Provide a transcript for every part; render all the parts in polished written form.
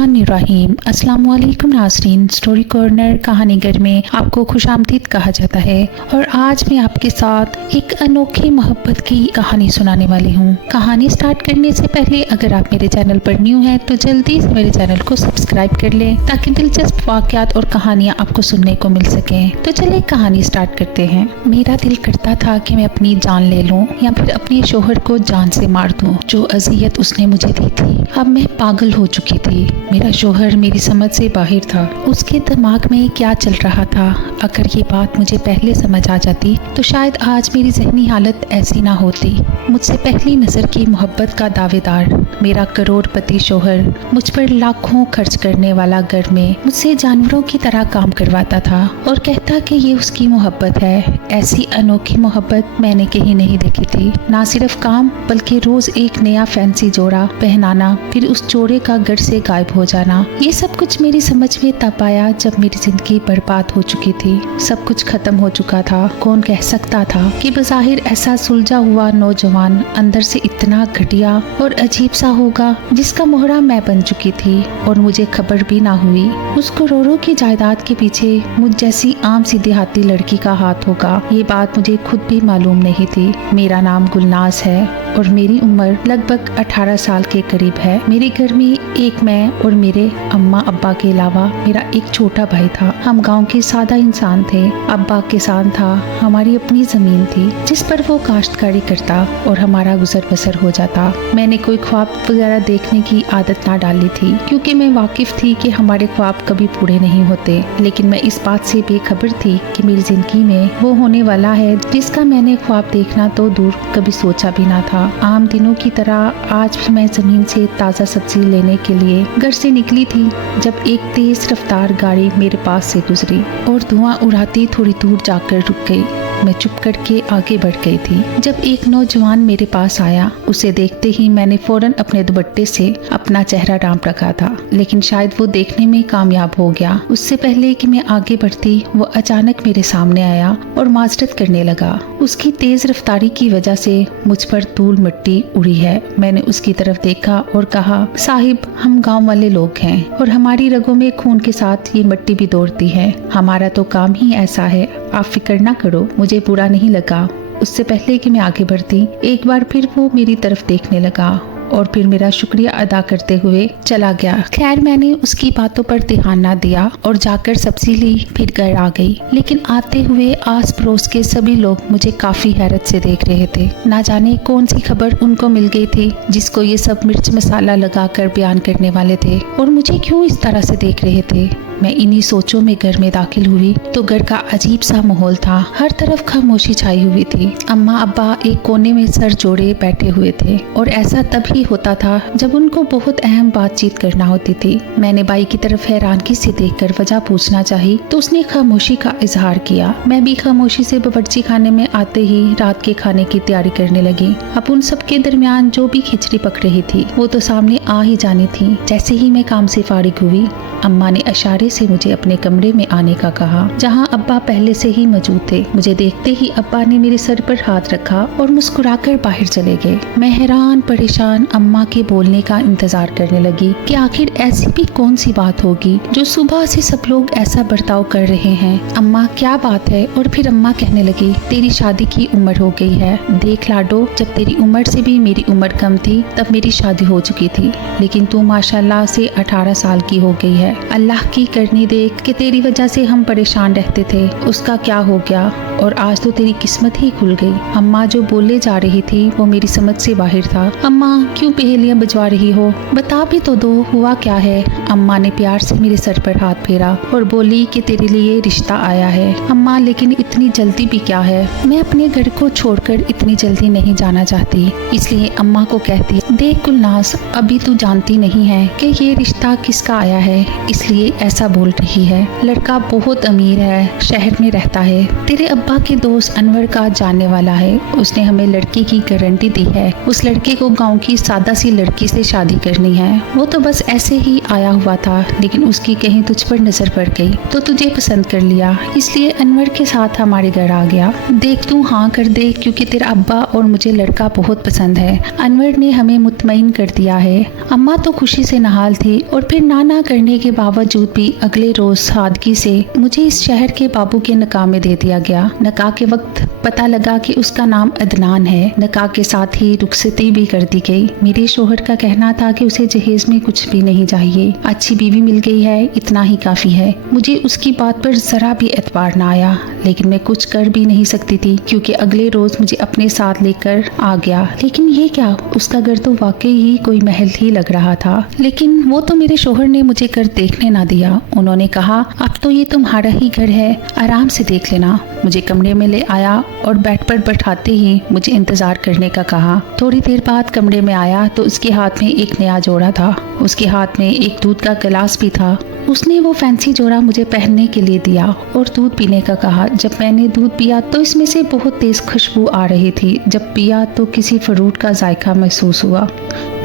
बिस्मिल्लाहिर्रहमानिर्रहीम। अस्सलाम वालेकुम नाज़रीन। स्टोरी कॉर्नर कहानी घर में आपको खुशामदीद कहा जाता है और आज मैं आपके साथ एक अनोखी मोहब्बत की कहानी सुनाने वाली हूँ। कहानी स्टार्ट करने से पहले अगर आप मेरे चैनल पर न्यू हैं तो जल्दी से मेरे चैनल को सब्सक्राइब कर लें ताकि दिलचस्प वाक़यात और कहानियाँ आपको सुनने को मिल सकें। तो चलिए कहानी स्टार्ट करते हैं। मेरा दिल करता था कि मैं अपनी जान ले लूँ या फिर अपने शोहर को जान से मार दूँ। जो अजियत उसने मुझे दी थी, अब मैं पागल हो चुकी थी। मेरा शोहर मेरी समझ से बाहर था। उसके दिमाग में क्या चल रहा था, अगर ये बात मुझे पहले समझ आ जाती तो शायद आज मेरी ज़हनी हालत ऐसी ना होती। मुझसे पहली नज़र की मोहब्बत का दावेदार, मेरा करोड़पति शोहर, मुझ पर लाखों खर्च करने वाला, घर में मुझसे जानवरों की तरह काम करवाता था और कहता कि ये उसकी मोहब्बत है। ऐसी अनोखी मोहब्बत मैंने कहीं नहीं देखी थी। ना सिर्फ काम बल्कि रोज एक नया फैंसी जोड़ा पहनाना, फिर उस जोड़े का घर से गायब हो जाना। ये सब कुछ मेरी समझ में तब आया जब मेरी जिंदगी बर्बाद हो चुकी थी। सब कुछ खत्म हो चुका था। कौन कह सकता था कि बज़ाहिर ऐसा सुलझा हुआ नौजवान अंदर से इतना घटिया और अजीब सा होगा, जिसका मोहरा मैं बन चुकी थी और मुझे खबर भी ना हुई। उस करोड़ों की जायदाद के पीछे मुझ जैसी आम सी देहाती लड़की का हाथ होगा, ये बात मुझे खुद भी मालूम नहीं थी। मेरा नाम गुलनाज है और मेरी उम्र लगभग 18 साल के करीब है। मेरे घर में एक मैं और मेरे अम्मा अब्बा के अलावा मेरा एक छोटा भाई था। हम गांव के सादा इंसान थे। अब्बा किसान था। हमारी अपनी जमीन थी जिस पर वो काश्तकारी करता और हमारा गुजर बसर हो जाता। मैंने कोई ख्वाब वगैरह देखने की आदत ना डाली थी क्योंकि मैं वाकिफ थी कि हमारे ख्वाब कभी पूरे नहीं होते। लेकिन मैं इस बात से बेखबर थी कि मेरी जिंदगी में वो होने वाला है जिसका मैंने ख्वाब देखना तो दूर कभी सोचा भी ना था। आम दिनों की तरह आज भी मैं जमीन से ताज़ा सब्जी लेने के लिए घर से निकली थी जब एक तेज रफ्तार गाड़ी मेरे पास से गुजरी और धुआं उड़ाती थोड़ी दूर जाकर रुक गई। मैं चुप करके आगे बढ़ गई थी। जब एक नौजवान मेरे पास आया, उसे देखते ही मैंने फौरन अपने दुपट्टे से अपना चेहरा ढांप रखा था, लेकिन शायद वो देखने में कामयाब हो गया। उससे पहले कि मैं आगे बढ़ती, वो अचानक मेरे सामने आया और माजरत करने लगा। उसकी तेज रफ्तारी की वजह से मुझ पर धूल मिट्टी उड़ी है। मैंने उसकी तरफ देखा और कहा, साहिब, हम गाँव वाले लोग हैं और हमारी रगों में खून के साथ ये मिट्टी भी दौड़ती है। हमारा तो काम ही ऐसा है, आप फिक्र ना करो। मुझे बुरा नहीं लगा। उससे पहले कि मैं आगे बढ़ती, एक बार फिर वो मेरी तरफ देखने लगा और फिर मेरा शुक्रिया अदा करते हुए चला गया। खैर, मैंने उसकी बातों पर ध्यान ना दिया और जाकर सब्जी ली, फिर घर आ गई। लेकिन आते हुए आस पड़ोस के सभी लोग मुझे काफी हैरत से देख रहे थे। ना जाने कौन सी खबर उनको मिल गई थी जिसको ये सब मिर्च मसाला लगाकर बयान करने वाले थे और मुझे क्यों इस तरह से देख रहे थे। मैं इन्हीं सोचों में घर में दाखिल हुई तो घर का अजीब सा माहौल था। हर तरफ खामोशी छाई हुई थी। अम्मा अब्बा एक कोने में सर जोड़े बैठे हुए थे और ऐसा तभी होता था जब उनको बहुत अहम बातचीत करना होती थी। मैंने भाई की तरफ हैरानगी से देखकर वजह पूछना चाही तो उसने खामोशी का इजहार किया। मैं भी खामोशी से बावर्ची खाने में आते ही रात के खाने की तैयारी करने लगी। अब उन सब के दरमियान जो भी खिचड़ी पक रही थी वो तो सामने आ ही जानी थी। जैसे ही मैं काम से फारिग हुई, अम्मा ने इशारे से मुझे अपने कमरे में आने का कहा, जहां अब्बा पहले से ही मौजूद थे। मुझे देखते ही अब्बा ने मेरे सर पर हाथ रखा और मुस्कुराकर बाहर चले गए। मैं हैरान परेशान अम्मा के बोलने का इंतजार करने लगी कि आखिर ऐसी भी कौन सी बात होगी जो सुबह से सब लोग ऐसा बर्ताव कर रहे हैं। अम्मा, क्या बात है? और फिर अम्मा कहने लगी, तेरी शादी की उम्र हो गई है। देख लाडो, जब तेरी उम्र से भी मेरी उम्र कम थी तब मेरी शादी हो चुकी थी, लेकिन तू माशाल्लाह से 18 साल की हो गई है। अल्लाह की करनी देख कि तेरी वजह से हम परेशान रहते थे, उसका क्या हो गया और आज तो तेरी किस्मत ही खुल गई। अम्मा जो बोले जा रही थी वो मेरी समझ से बाहर था। अम्मा, क्यों पहेलियां बजवा रही हो? बता भी तो दो, हुआ क्या है? अम्मा ने प्यार से मेरे सर पर हाथ फेरा और बोली कि तेरे लिए रिश्ता आया है। अम्मा, लेकिन इतनी जल्दी भी क्या है? मैं अपने घर को छोड़कर इतनी जल्दी नहीं जाना चाहती। इसलिए अम्मा को कहती, देख गुलनाज, अभी तू जानती नहीं है कि ये रिश्ता किसका आया है, इसलिए ऐसा बोल रही है। लड़का बहुत अमीर है, शहर में रहता है, तेरे अब्बा के दोस्त अनवर का जानने वाला है, उसने हमें लड़की की गारंटी दी है। उस लड़के को गांव की सादा सी लड़की से शादी करनी है। वो तो बस ऐसे ही आया हुआ था, लेकिन उसकी कहीं तुझ पर नजर पड़ गई तो तुझे पसंद कर लिया, इसलिए अनवर के साथ हमारे घर आ गया। देख तू हाँ कर दे, क्योंकि तेरा अब्बा और मुझे लड़का बहुत पसंद है। अनवर ने हमें मुतमईन कर दिया है। अम्मा तो खुशी से नहाल थी और फिर ना करने के बावजूद भी अगले रोज सादगी से मुझे इस शहर के बाबू के निकाह में दे दिया गया। निकाह के वक्त पता लगा कि उसका नाम अदनान है। निकाह के साथ ही रुखसती भी कर दी गई। मेरे शोहर का कहना था कि उसे जहेज में कुछ भी नहीं चाहिए, अच्छी बीवी मिल गई है, इतना ही काफी है। मुझे उसकी बात पर जरा भी एतबार ना आया, लेकिन मैं कुछ कर भी नहीं सकती थी, क्योंकि अगले रोज मुझे अपने साथ लेकर आ गया। लेकिन ये क्या, उसका घर तो वाकई ही कोई महल ही लग रहा था। लेकिन वो तो मेरे शोहर ने मुझे घर देखने ना दिया। उन्होंने कहा, अब तो ये तुम्हारा ही घर है, आराम से देख लेना। मुझे कमरे में ले आया और बेड पर बैठाते ही मुझे इंतजार करने का कहा। थोड़ी देर बाद कमरे में आया तो उसके हाथ में एक नया जोड़ा था। उसके हाथ में एक दूध का गिलास भी था। उसने वो फैंसी जोड़ा मुझे पहनने के लिए दिया और दूध पीने का कहा। जब मैंने दूध पिया तो इसमें से बहुत तेज खुशबू आ रही थी। जब पिया तो किसी फ्रूट का जायका महसूस हुआ।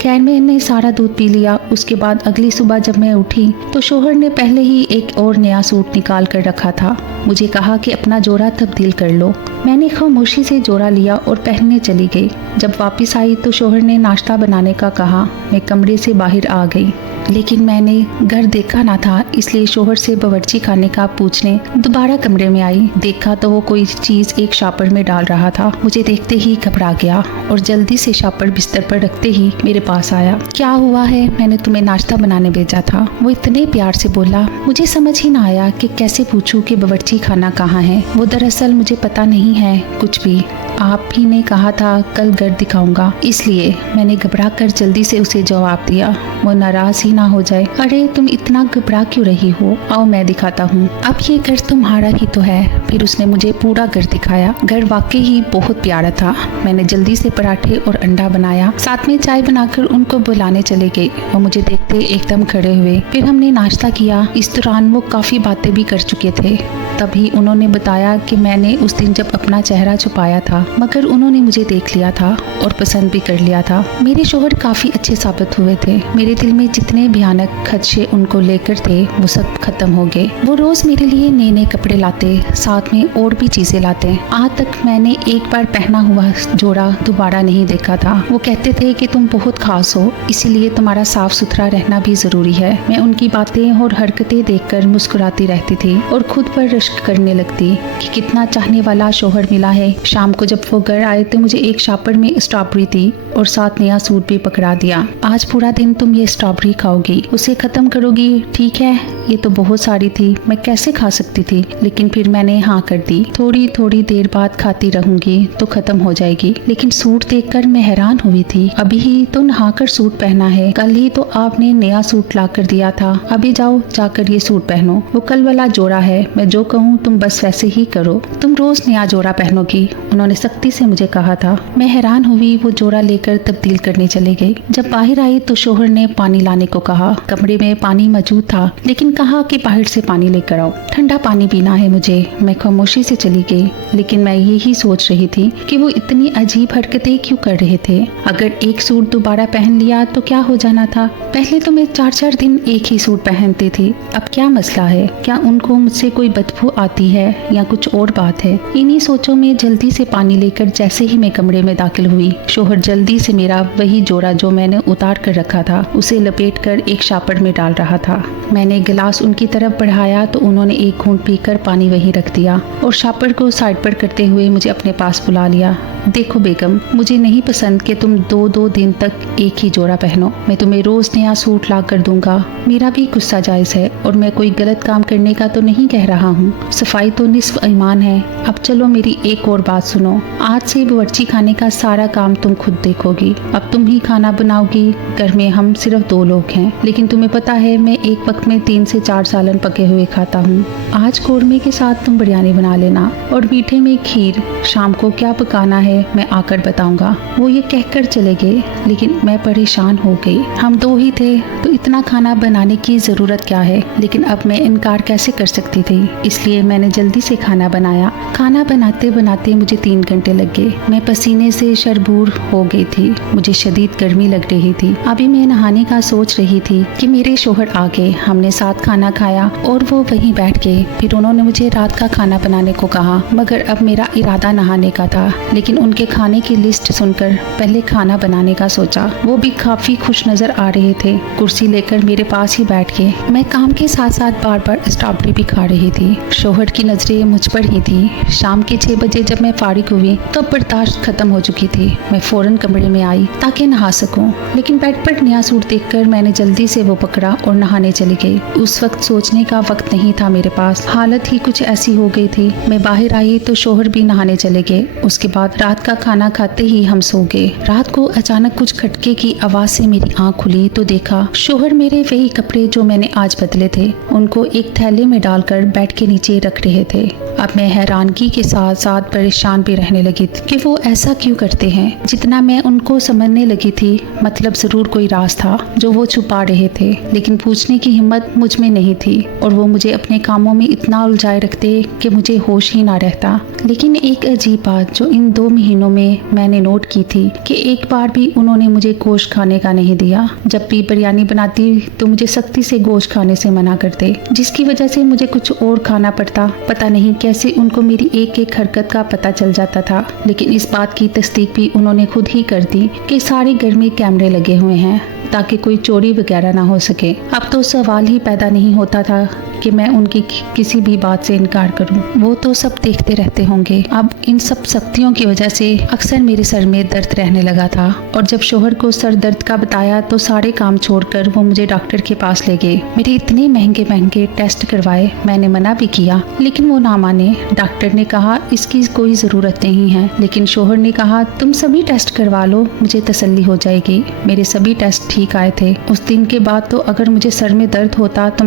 खैर मैंने सारा दूध पी लिया। उसके बाद अगली सुबह जब मैं उठी तो शोहर ने पहले ही एक और नया सूट निकाल कर रखा था। मुझे कहा कि अपना जोड़ा तब्दील कर लो। मैंने खामोशी से जोड़ा लिया और पहनने चली गई। जब वापस आई तो शोहर ने नाश्ता बनाने का कहा। मैं कमरे से बाहर आ गई, लेकिन मैंने घर देखा ना था, इसलिए शोहर से बावर्ची खाने का पूछने दोबारा कमरे में आई। देखा तो वो कोई चीज एक शापर में डाल रहा था। मुझे देखते ही घबरा गया और जल्दी से शापर बिस्तर पर रखते ही मेरे पास आया। क्या हुआ है? मैंने तुम्हें नाश्ता बनाने भेजा था। वो इतने प्यार से बोला, मुझे समझ ही ना आया कि कैसे पूछूं कि बावर्ची खाना कहाँ है। वो दरअसल मुझे पता नहीं है कुछ भी। आप ही ने कहा था कल घर दिखाऊंगा, इसलिए मैंने घबरा कर जल्दी से उसे जवाब दिया। वो नाराज ही ना हो जाए। अरे तुम इतना घबरा क्यों रही हो? आओ मैं दिखाता हूँ। अब ये घर तुम्हारा ही तो है। फिर उसने मुझे पूरा घर दिखाया। घर वाकई ही बहुत प्यारा था। मैंने जल्दी से पराठे और अंडा बनाया, साथ में चाय बनाकर उनको बुलाने चले गए। वो मुझे देखते एकदम खड़े हुए। फिर हमने नाश्ता किया। इस दौरान वो काफी बातें भी कर चुके थे। तभी उन्होंने बताया कि मैंने उस दिन जब अपना चेहरा छुपाया था, मगर उन्होंने मुझे देख लिया था और पसंद भी कर लिया था। मेरे शोहर काफी अच्छे साबित हुए थे। मेरे दिल में जितने भयानक खदशे उनको लेकर थे वो सब खत्म हो गए। वो रोज मेरे लिए नए नए कपड़े लाते, साथ में और भी चीजें लाते। आज तक मैंने एक बार पहना हुआ जोड़ा दोबारा नहीं देखा था। वो कहते थे कि तुम बहुत खास हो, इसीलिए तुम्हारा साफ सुथरा रहना भी जरूरी है। मैं उनकी बातें और हरकतें देखकर मुस्कुराती रहती थी और खुद पर रश्क करने लगती कि कितना चाहने वाला शोहर मिला है। शाम को जब वो घर आए तो मुझे एक शापर में स्ट्रॉबेरी दी और साथ नया सूट भी पकड़ा दिया। आज पूरा दिन तुम ये स्ट्रॉबेरी खाओगी, उसे खत्म करोगी, ठीक है? ये तो बहुत सारी थी, मैं कैसे खा सकती थी, लेकिन फिर मैंने हाँ कर दी। थोड़ी थोड़ी देर बाद खाती रहूंगी तो खत्म हो जाएगी। लेकिन सूट देखकर मैं हैरान हुई थी। अभी ही तो नहाकर सूट पहना है, कल ही तो आपने नया सूट ला कर दिया था। अभी जाओ जाकर ये सूट पहनो। वो कल वाला जोड़ा है, मैं जो कहूँ तुम बस वैसे ही करो। तुम रोज नया जोड़ा पहनोगी, उन्होंने सख्ती से मुझे कहा था। मैं हैरान हुई। वो जोड़ा लेकर तब्दील करने चले गई। जब बाहर आई तो शोहर ने पानी लाने को कहा। कमरे में पानी मौजूद था, लेकिन कहा कि बाहर से पानी लेकर आओ, ठंडा पानी पीना है मुझे। मैं खामोशी से चली गई, लेकिन मैं यही सोच रही थी कि वो इतनी अजीब हरकतें क्यों कर रहे थे। अगर एक सूट दोबारा पहन लिया तो क्या हो जाना था? पहले तो मैं 4-4 दिन एक ही सूट पहनती थी, अब क्या मसला है? क्या उनको मुझसे कोई बदबू आती है या कुछ और बात है? इन्हीं सोचों में जल्दी से पानी लेकर जैसे ही मैं कमरे में दाखिल हुई, शोहर जल्दी से मेरा वही जोड़ा जो मैंने उतार कर रखा था उसे लपेट कर एक शापर में डाल रहा था। मैंने गिलास उनकी तरफ बढ़ाया तो उन्होंने एक घूंट पीकर पानी वहीं रख दिया और शापर को साइड पर करते हुए मुझे अपने पास बुला लिया। देखो बेगम, मुझे नहीं पसंद कि तुम 2-2 दिन तक एक ही जोड़ा पहनो। मैं तुम्हें रोज नया सूट ला कर दूंगा। मेरा भी गुस्सा जायज है और मैं कोई गलत काम करने का तो नहीं कह रहा हूँ। सफाई तो निस्फ ईमान है। अब चलो मेरी एक और बात सुनो। आज से बावर्ची खाने का सारा काम तुम खुद देखोगी। अब तुम ही खाना बनाओगी। घर में हम सिर्फ 2 लोग हैं, लेकिन तुम्हें पता है मैं एक वक्त में 3 से 4 सालन पके हुए खाता हूँ। आज कौरमे के साथ तुम बिरयानी बना लेना और मीठे में खीर। शाम को क्या पकाना है मैं आकर बताऊंगा। वो ये कहकर चले गए, लेकिन मैं परेशान हो गई। हम 2 ही थे तो इतना खाना बनाने की जरूरत क्या है, लेकिन अब मैं इनकार कैसे कर सकती थी। इसलिए मैंने जल्दी से खाना बनाया। खाना बनाते बनाते मुझे 3 घंटे लग गए। मैं पसीने से शरबूर हो गई थी। मुझे शदीद गर्मी लग रही थी। अभी मैं नहाने का सोच रही थी कि मेरे शोहर आ गए। हमने साथ खाना खाया और वो वहीं बैठ गए। फिर उन्होंने मुझे रात का खाना बनाने को कहा, मगर अब मेरा इरादा नहाने का था। लेकिन उनके खाने की लिस्ट सुनकर पहले खाना बनाने का सोचा। वो भी काफी खुश नजर आ रहे थे। कुर्सी लेकर मेरे पास ही बैठ गए। मैं काम के साथ साथ बार बार स्ट्रॉबेरी भी खा रही थी। शोहर की नजरें मुझ पर ही थी। शाम के 6 बजे जब मैं फारिग हुई तो बर्दाश्त खत्म हो चुकी थी। मैं फौरन कमरे में आई ताकि नहा सकूं, लेकिन बेड पर नया सूट देखकर मैंने जल्दी से वो पकड़ा और नहाने चली गई। उस वक्त सोचने का वक्त नहीं था मेरे पास। हालत ही कुछ ऐसी हो गई थी। मैं बाहर आई तो शोहर भी नहाने चले गए। उसके बाद रात का खाना खाते ही हम सो गए। रात को अचानक कुछ खटके की आवाज से मेरी आंख खुली तो देखा शोहर मेरे वही कपड़े जो मैंने आज बदले थे उनको एक थैले में डालकर बेड के नीचे रख रहे थे। अब मैं हैरानगी के साथ साथ परेशान भी रहने लगी कि वो ऐसा क्यों करते हैं। जितना मैं उनको समझने लगी थी, मतलब जरूर कोई राज था जो वो छुपा रहे थे, लेकिन पूछने की हिम्मत मुझ में नहीं थी और वो मुझे अपने कामों में इतना उलझाए रखते कि मुझे होश ही ना रहता। लेकिन एक अजीब बात जो इन 2 महीनों में मैंने नोट की थी कि एक बार भी उन्होंने मुझे गोश्त खाने का नहीं दिया। जब भी बिरयानी बनाती तो मुझे सख्ती से गोश्त खाने से मना करते, जिसकी वजह से मुझे कुछ और खाना पड़ता। पता नहीं कैसे उनको मेरी एक एक हरकत का पता चल जाता था। लेकिन इस बात की तस्दीक भी उन्होंने खुद ही कर दी कि सारे घर में कैमरे लगे हुए हैं ताकि कोई चोरी वगैरह ना हो सके। अब तो सवाल ही पैदा नहीं होता था कि मैं उनकी किसी भी बात से इनकार करूं। वो तो सब देखते रहते होंगे। अब इन सब सख्तियों की वजह से अक्सर मेरे सर में दर्द रहने लगा था और जब शोहर को सर दर्द का बताया तो सारे काम छोड़कर वो मुझे डॉक्टर के पास ले गए। मेरे इतने महंगे महंगे टेस्ट करवाए। मैंने मना भी किया लेकिन वो ना माने। डॉक्टर ने कहा इसकी कोई जरूरत नहीं है, लेकिन शोहर ने कहा तुम सभी टेस्ट करवा लो, मुझे तसल्ली हो जाएगी। मेरे सभी टेस्ट ठीक आए थे। उस दिन के बाद तो अगर मुझे सर में दर्द होता तो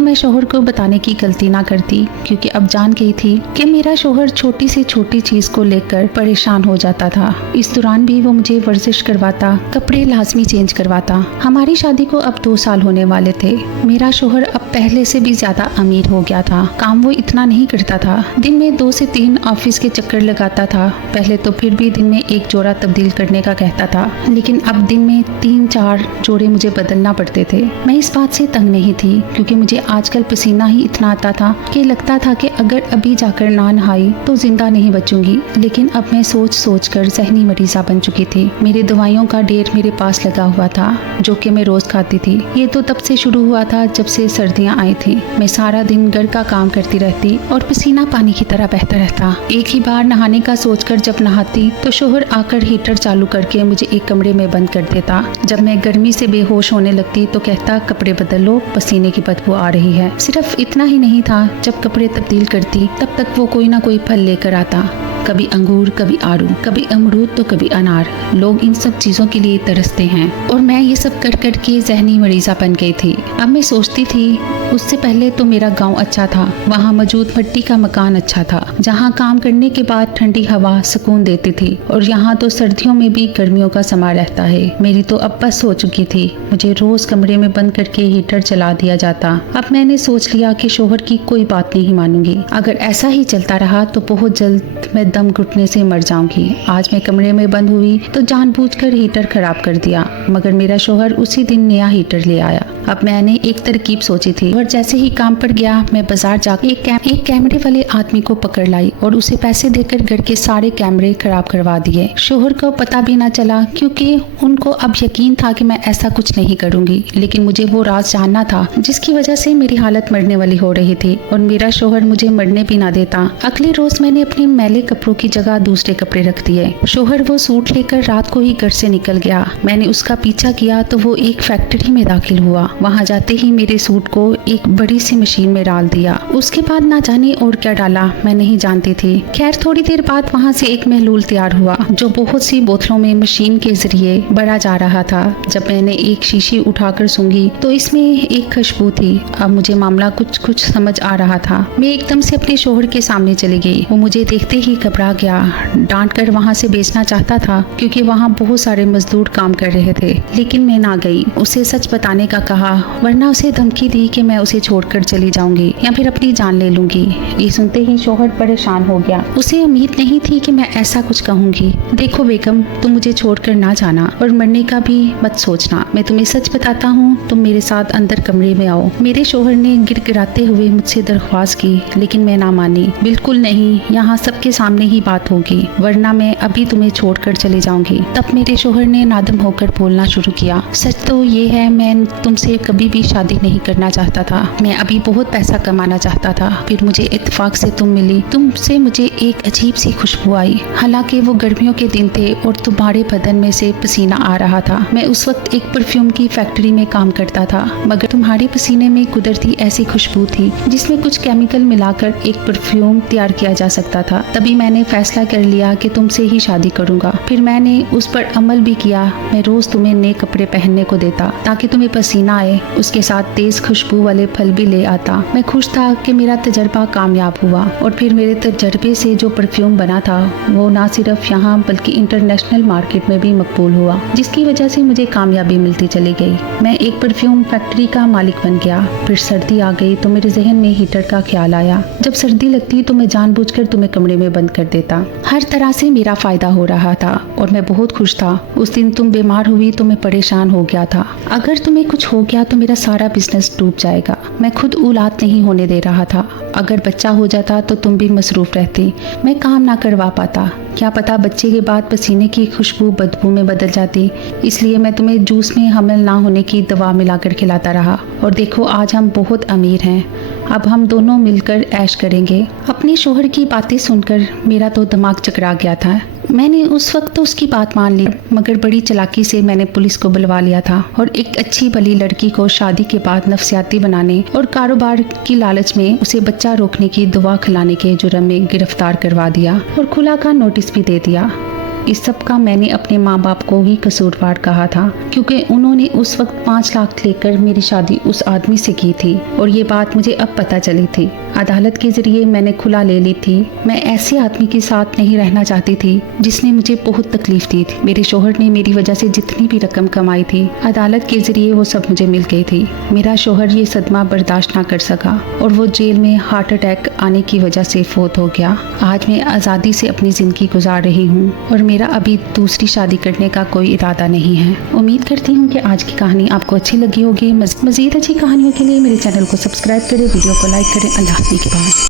मैं शोहर को बताने की गलती ना करती, क्योंकि अब जान गई थी कि मेरा शोहर छोटी से छोटी चीज को लेकर परेशान हो जाता था। इस दौरान भी वो मुझे वर्जिश करवाता, कपड़े लाजमी चेंज करवाता। हमारी शादी को अब 2 साल होने वाले थे। मेरा शोहर अब पहले से भी ज्यादा अमीर हो गया था। काम वो इतना नहीं करता था। दिन में 2 से 3 ऑफिस के चक्कर लगाता था। पहले तो फिर भी दिन में 1 जोड़ा तब्दील करने का कहता था, लेकिन अब दिन में 3-4 जोड़े मुझे बदलना पड़ते थे। मैं इस बात से तंग नहीं थी, क्योंकि मुझे आजकल पसीना ही इतना आता था कि लगता था कि अगर अभी जाकर ना नहाई तो जिंदा नहीं बचूंगी। लेकिन अब मैं सोच सोच कर जहनी मरीजा बन चुकी थी। मेरी दवाइयों का ढेर मेरे पास लगा हुआ था जो कि मैं रोज खाती थी। ये तो तब से शुरू हुआ था जब से सर्दियां आई थी। मैं सारा दिन घर का काम करती रहती और पसीना पानी की तरह बहता रहता। एक ही बार नहाने का सोचकर जब नहाती तो शोहर आकर हीटर चालू करके मुझे एक कमरे में बंद कर देता। जब मैं गर्मी से बेहोश होने लगती तो कहता कपड़े बदल लो, पसीने की बदबू आ रही है। सिर्फ इतना ही नहीं था, जब कपड़े तब्दील करती तब तक वो कोई ना कोई फल लेकर आता। कभी अंगूर, कभी आड़ू, कभी अमरूद तो कभी अनार। लोग इन सब चीजों के लिए तरसते हैं और मैं ये सब कर कर के जहनी मरीजा बन गई थी। अब मैं सोचती थी उससे पहले तो मेरा गांव अच्छा था। वहाँ मौजूद मिट्टी का मकान अच्छा था, जहाँ काम करने के बाद ठंडी हवा सुकून देती थी, और यहाँ तो सर्दियों में भी गर्मियों का समा रहता है। मेरी तो अब बस हो चुकी थी। मुझे रोज कमरे में बंद करके हीटर चला दिया जाता। अब मैंने सोच लिया कि शोहर की कोई बात नहीं मानूंगी। अगर ऐसा ही चलता रहा तो बहुत जल्द मैं दम घुटने से मर जाऊंगी। आज मैं कमरे में बंद हुई तो जानबूझकर हीटर खराब कर दिया, मगर मेरा शोहर उसी दिन नया हीटर ले आया। अब मैंने एक तरकीब सोची थी और जैसे ही काम पर गया मैं बाजार जाकर एक कैमरे वाले आदमी को पकड़ लाई और उसे पैसे देकर घर के सारे कैमरे खराब करवा दिए। शोहर को पता भी ना चला, क्योंकि उनको अब यकीन था कि मैं ऐसा कुछ नहीं करूंगी। लेकिन मुझे वो राज जानना था जिसकी वजह से मेरी हालत मरने वाली हो रही थी और मेरा शोहर मुझे मरने भी ना देता। अगले रोज मैंने अपने मैले कपड़ों की जगह दूसरे कपड़े रख दिए। शोहर वो सूट लेकर रात को ही घर से निकल गया। मैंने उसका पीछा किया तो वो एक फैक्ट्री में दाखिल हुआ। वहाँ जाते ही मेरे सूट को एक बड़ी सी मशीन में डाल दिया। उसके बाद ना जाने और क्या डाला मैं नहीं जानती थी। खैर थोड़ी देर बाद वहाँ से एक महलूल तैयार हुआ जो बहुत सी बोतलों में मशीन के जरिए भरा जा रहा था। जब मैंने एक शीशी उठाकर सूंघी तो इसमें एक खुशबू थी। अब मुझे मामला कुछ समझ आ रहा था। मैं एकदम से अपने शोहर के सामने चली गई। वो मुझे देखते ही घबरा गया। डांट कर वहाँ से बेचना चाहता था क्योंकि वहाँ बहुत सारे मजदूर काम कर रहे थे, लेकिन मैं ना गई। उसे सच बताने का कहा, वरना उसे धमकी दी कि मैं उसे छोड़कर चली जाऊंगी या फिर अपनी जान ले लूंगी। ये सुनते ही शोहर परेशान हो गया। उसे उम्मीद नहीं थी कि मैं ऐसा कुछ कहूंगी। देखो बेगम, तुम मुझे छोड़कर ना जाना और मरने का भी मत सोचना। मैं तुम्हें सच बताता हूँ, तुम मेरे साथ अंदर कमरे में आओ। मेरे शोहर ने गिड़गिड़ाते हुए मुझसे दरख्वास्त की, लेकिन मैं ना मानी। बिल्कुल नहीं, यहाँ सबके सामने ही बात होगी, वरना मैं अभी तुम्हें छोड़कर चली जाऊंगी। तब मेरे शोहर ने नादम होकर बोलना शुरू किया, सच तो ये है मैं तुमसे कभी भी शादी नहीं करना चाहता था। मैं अभी बहुत पैसा कमाना चाहता था। फिर मुझे इत्तेफाक से तुम मिली। तुमसे मुझे एक अजीब सी खुशबू आई। हालांकि वो गर्मियों के दिन थे और तुम्हारे बदन में से पसीना आ रहा था। मैं उस वक्त एक परफ्यूम की फैक्ट्री में काम करता था, मगर तुम्हारे पसीने में कुदरती ऐसी खुशबू थी जिसमें कुछ केमिकल मिलाकर एक परफ्यूम तैयार किया जा सकता था। तभी मैंने फैसला कर लिया कि तुमसे ही शादी करूंगा। फिर मैंने उस पर अमल भी किया। मैं रोज तुम्हें नए कपड़े पहनने को देता ताकि तुम्हें पसीना आए। उसके साथ तेज खुशबू वाले फल भी ले आता। मैं खुश था कि मेरा तजर्बा कामयाब हुआ और फिर मेरे तजर्बे से जो परफ्यूम बना था वो ना सिर्फ यहाँ बल्कि इंटरनेशनल मार्केट में भी मकबूल हुआ, जिसकी वजह से मुझे कामयाबी मिलती चली गई। मैं एक परफ्यूम फैक्ट्री का मालिक बन गया। फिर सर्दी आ गई तो मेरे जहन में हीटर का ख्याल आया। जब सर्दी लगती तो मैं जानबूझकर तुम्हें कमरे में बंद कर देता। हर तरह से मेरा फायदा हो रहा था और मैं बहुत खुश था। उस दिन तुम बीमार हुई तो मैं परेशान हो गया था। अगर तुम्हें कुछ हो गया तो मेरा सारा बिजनेस डूब जाएगा। मैं खुद औलाद नहीं होने दे रहा था। अगर बच्चा हो जाता तो तुम भी मसरूफ रहती। मैं काम ना करवा पाता। क्या पता बच्चे के बाद पसीने की खुशबू बदबू में बदल जाती। इसलिए मैं तुम्हें जूस में हमल ना होने की दवा मिलाकर खिलाता रहा। और देखो आज हम बहुत अमीर हैं। अब हम दोनों मिलकर ऐश करेंगे। अपने शोहर की बातें सुनकर मेरा तो दिमाग चकरा गया था। मैंने उस वक्त तो उसकी बात मान ली, मगर बड़ी चालाकी से मैंने पुलिस को बुलवा लिया था और एक अच्छी भली लड़की को शादी के बाद नफसियाती बनाने और कारोबार की लालच में उसे बच्चा रोकने की दवा खिलाने के जुर्म में गिरफ्तार करवा दिया और खुला का नोटिस भी दे दिया। इस सब का मैंने अपने माँ बाप को ही कसूरवार कहा था, क्योंकि उन्होंने उस वक्त 5 लाख लेकर मेरी शादी उस आदमी से की थी और ये बात मुझे अब पता चली थी। अदालत के जरिए मैंने खुला ले ली थी। मैं ऐसे आदमी के साथ नहीं रहना चाहती थी जिसने मुझे बहुत तकलीफ दी थी। मेरे शोहर ने मेरी वजह से जितनी भी रकम कमाई थी, अदालत के जरिए वो सब मुझे मिल गई थी। मेरा शोहर ये सदमा बर्दाश्त ना कर सका और वो जेल में हार्ट अटैक आने की वजह से फोत हो गया। आज मैं आज़ादी से अपनी ज़िंदगी गुजार रही हूँ और मेरा अभी दूसरी शादी करने का कोई इरादा नहीं है। उम्मीद करती हूँ कि आज की कहानी आपको अच्छी लगी होगी। मज़ीद अच्छी कहानियों के लिए मेरे चैनल को सब्सक्राइब करें, वीडियो को लाइक करें। अल्लाह हाफ़िज़ के बाद।